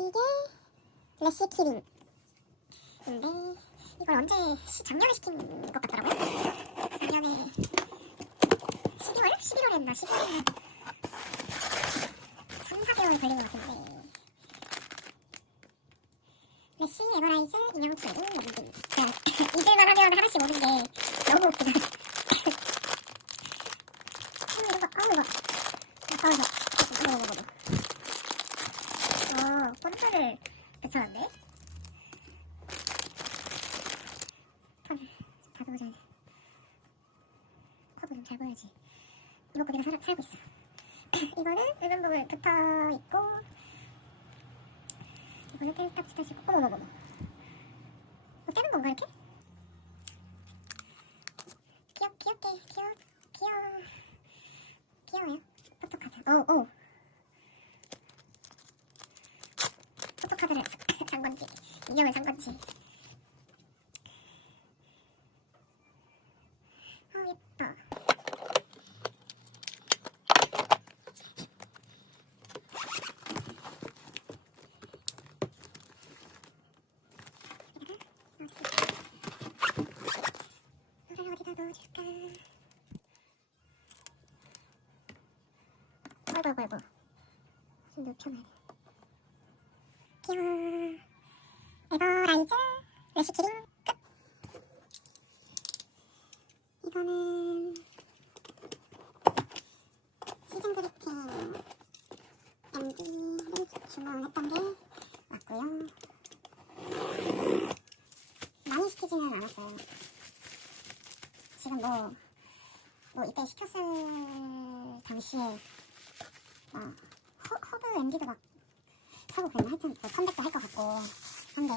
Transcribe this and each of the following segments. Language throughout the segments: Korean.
이게 레시 키링인데 이걸 언제 시, 작년에 시킨 것 같더라고요. 작년에 12월? 11월에 했나? 12월에 했나? 3, 4개월 걸린 것 같은데. 레시 에버라이즈 인형 트레이 랜딩 잊을만 하면 하나씩 오는 게 너무 웃기다. 음, 이거 봐. 어우 이거 아까워 이거 어머 어머 어머 어 폰트를 붙여놨네 폰을 다듬어줘야 돼 코드 좀 잘 보여야지 이목구비가 살, 살고 있어 이거는 의견 부분 붙어있고 이거는 뗄딱 붙어있고 어머머머 뭐 떼는 건가 이렇게? 귀엽 귀엽게 귀여워 귀여워. 귀여워요. 포토카드 어어. 포토카드를 산 건지 인형을 산 건지 어 예뻐 노래를 어디다 넣어줄까 아이고 좀 눕혀놔야 돼. 귀여워 에버라이즈 레시키링 끝. 이거는 시즌 그리팅 MD를 주문했던 게 왔고요. 많이 시키지는 않았어요. 지금 뭐, 뭐 이때 시켰을 당시에 막 허, 허브 MD도 막 사고 그랬나 하여튼 뭐 컴백도 할 것 같고. 한데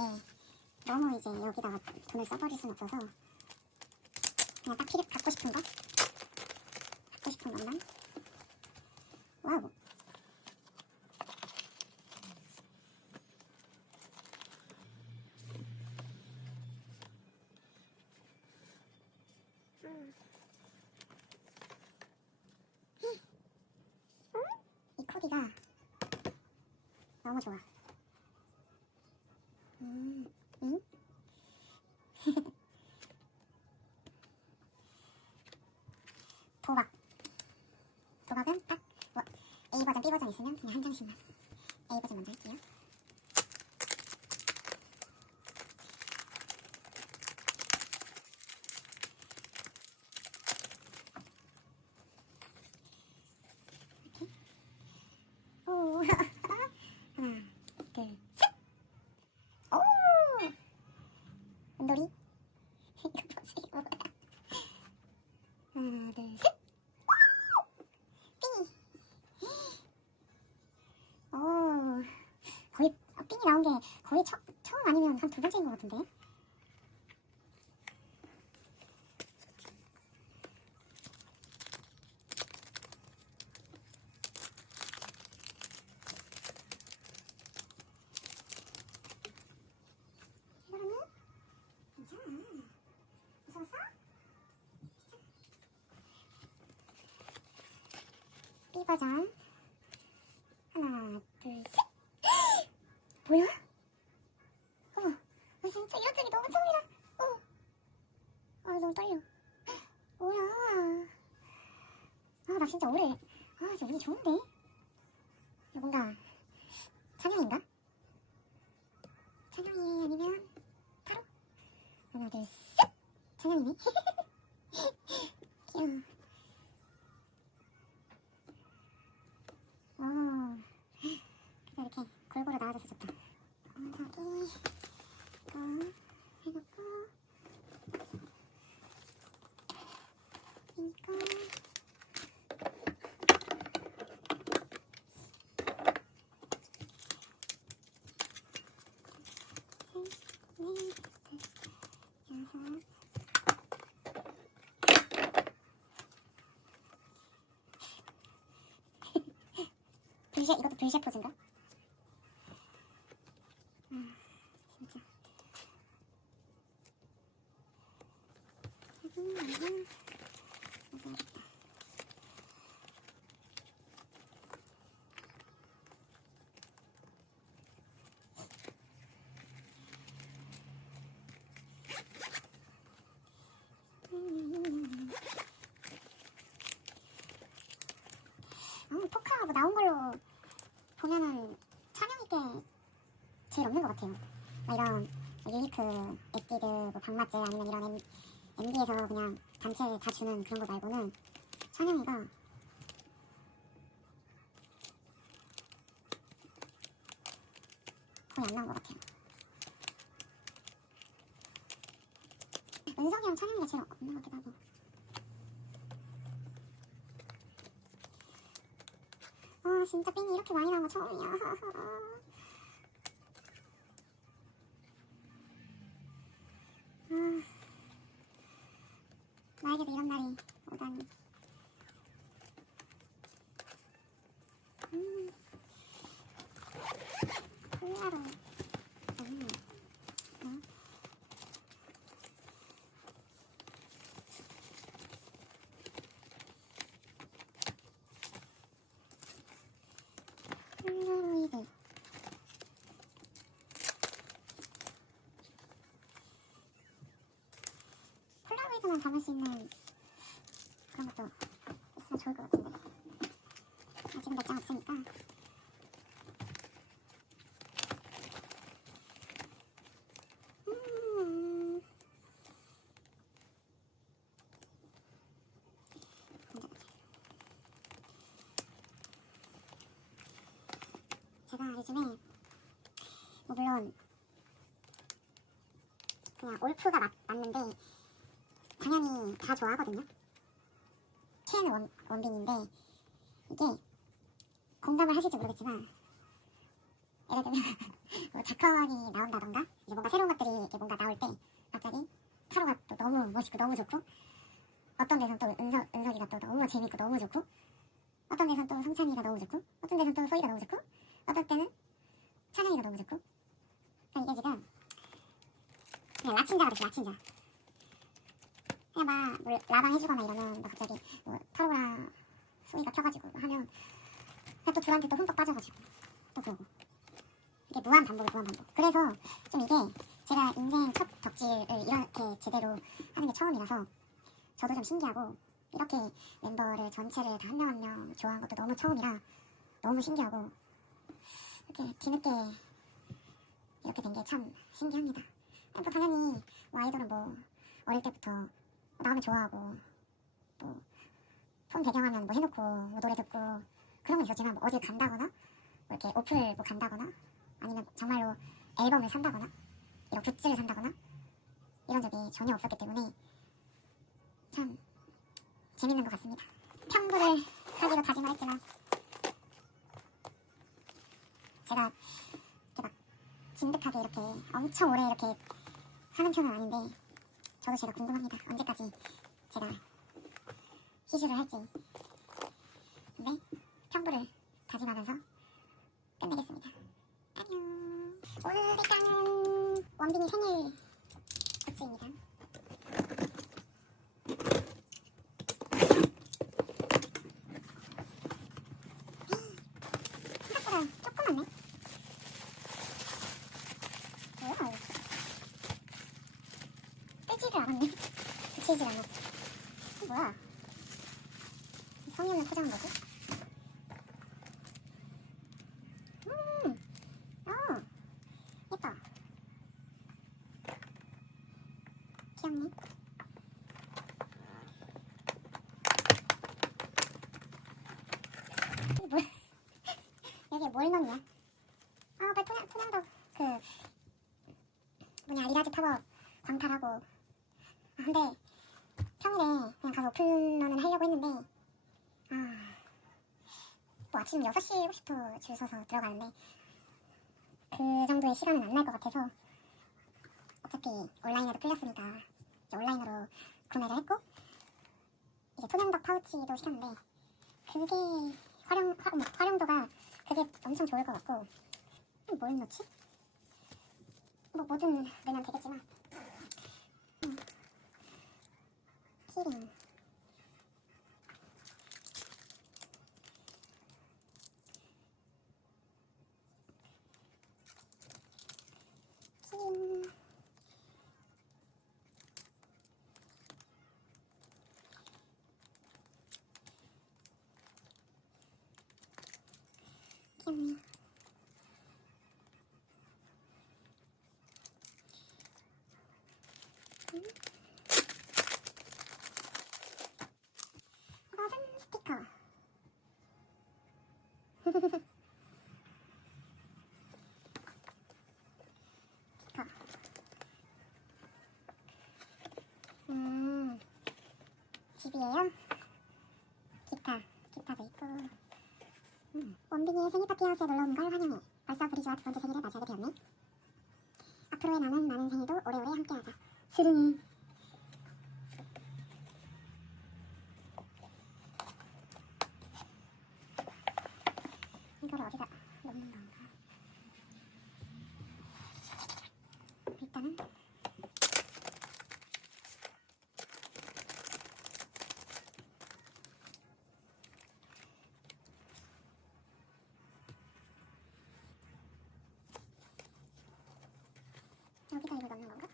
너무 이제 여기다가 돈을 써버릴 순 없어서 그냥 딱 필요 갖고 싶은 거? 갖고 싶은 것만? 와우 음. 이 코디가 너무 좋아. 음, 응? 도박. 도박은 딱 뭐, A 버전, B 버전 있으면 그냥 한 장씩만. A 버전 먼저 할게요. 오, 하나, 둘, 셋. 오, 은돌이. 이거 뭐지? 이거 뭐야? 하나, 둘, 셋. 오, 삥이. 오, 거의 아, 삥이 나온 게 거의 처, 처음 아니면 한 두 번째인 것 같은데. 버전 하나, 둘, 셋. 뭐야? 어머, 나 진짜 이런 적이 너무 처음이라. 어, 아 너무 떨려. 뭐야? 아 나 진짜 올해 아 진짜 운이 좋은데? 이거 뭔가 찬양인가? 찬양이 아니면 타로? 하나 둘 셋! 찬양이네 귀여워 어 이렇게 골고루 나와줘서 좋다 어, 저기 이거 해놓고 이거 넷, 여섯. 불쉐 이것도 불쉐 포즈인가? 아 진짜. 여기 여기 여기 여기다. 어, 포크하고 나온 걸로 보면은 찬영이 게 제일 없는 것 같아요. 막 이런 유니크, 에뛰드, 뭐 박마제 아니면 이런 M, MD에서 그냥 단체 다 주는 그런 거 말고는 찬영이가 거의 안 나온 것 같아요. 은석이랑 찬영이가 제일 없는 것 같기도 하고. 아 진짜 삥이 이렇게 많이 나온 거 처음이야. 아, 나에게도 이런 날이 오다니. 음. 콜라로. 음. 어? 폴라로이드. 폴라로이드만 담을 수 있는 그런 것도 있으면 좋을 것 같은데. 아직은 몇장 없으니까. 음. 제가 요즘에 뭐 물론 그냥 올프가 맞, 맞는데 당연히 다 좋아하거든요. 최애는 원, 원빈인데 이게 공감을 하실지 모르겠지만 예를 들면 뭐 작화원이 나온다던가 이제 뭔가 새로운 것들이 이렇게 뭔가 나올 때 갑자기 타로가 또 너무 멋있고 너무 좋고 어떤 데선 또 은석, 은석이가 또 너무 재밌고 너무 좋고 어떤 데선 또 성찬이가 너무 좋고 어떤 데선 또 소희가 너무 좋고 어떤 때는 찬영이가 너무 좋고 그러니까 이게 지금 그냥 라친자가 됐어 라친자 그냥 막뭐 라방 해주거나 이러면 막 갑자기 뭐 타로랑 소희가 켜가지고 하면 또 둘한테 또 흠뻑 빠져가지고 또 그러고. 이게 무한 반복이 무한 반복. 그래서 좀 이게 제가 인생 첫 덕질을 이렇게 제대로 하는 게 처음이라서 저도 좀 신기하고 이렇게 멤버를 전체를 다 한 명 한 명 좋아한 것도 너무 처음이라 너무 신기하고 이렇게 뒤늦게 이렇게 된 게 참 신기합니다. 뭐 당연히 뭐 아이돌은 뭐 어릴 때부터 나오면 좋아하고 뭐폰 배경화면 뭐 해놓고 뭐 노래 듣고 그런 건 있었지만 뭐 어디 간다거나 뭐 이렇게 오플 뭐 간다거나 아니면 정말로 앨범을 산다거나 이런 굿즈를 산다거나 이런 적이 전혀 없었기 때문에 참 재밌는 것 같습니다. 평부를 하기로 다짐을 했지만 제가 이렇게 막 진득하게 이렇게 엄청 오래 이렇게 하는 편은 아닌데 저도 제가 궁금합니다. 언제까지 제가 희주를 할지. 근데 평부를 다짐하면서 끝내겠습니다. 안녕. 오늘 일단은 원빈이 생일 굿즈입니다 조그맣네. 뭐야? 뜨지를 않았네. 붙이질 않았어. 뭐야? 성년을 포장한 거지? 음, 어, 예뻐. 귀엽네. 뭐야? 여기에 뭘 넣냐? 아, 빨리 토냥, 토냥도 그 뭐냐 리라지 타워 광탈하고 아, 근데 평일에 그냥 가서 오픈런을 하려고 했는데 아, 뭐 아침 6시 50분 줄 서서 들어가는데 그 정도의 시간은 안 날 것 같아서 어차피 온라인으로 풀렸으니까 이제 온라인으로 구매를 했고 이제 토명덕 파우치도 시켰는데 그게 활용, 화, 뭐, 활용 도가 그게 엄청 좋을 것 같고 음, 뭘 넣지? 뭐 뭐든 넣으면 되겠지만 음. 키링 키링 스티커. 음, 집이에요? 기타, 기타도 있고. 음, 원빈이의 생일 파티 하우스에 놀러 온 걸 환영해. 벌써 브리즈와 두 번째 생일을 맞이하게 되었네. 앞으로의 나는 많은 생일도 오래오래 함께하자. 스릉이. 이걸 어디다 놓는 건가? 일단은 여기다 이거 넣는 건가?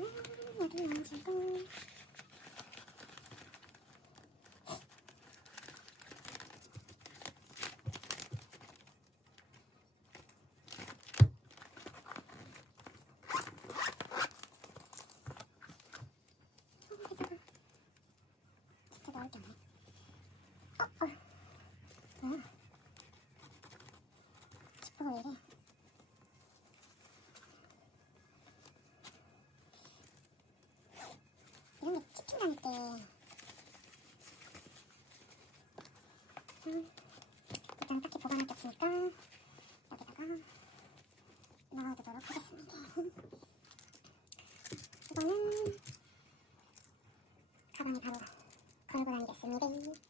好啦我的完成咯 일단 딱히 보관할 게 없으니까 여기다가 넣어두도록 하겠습니다. 이거는 가방에 바로 걸고 다니겠습니다.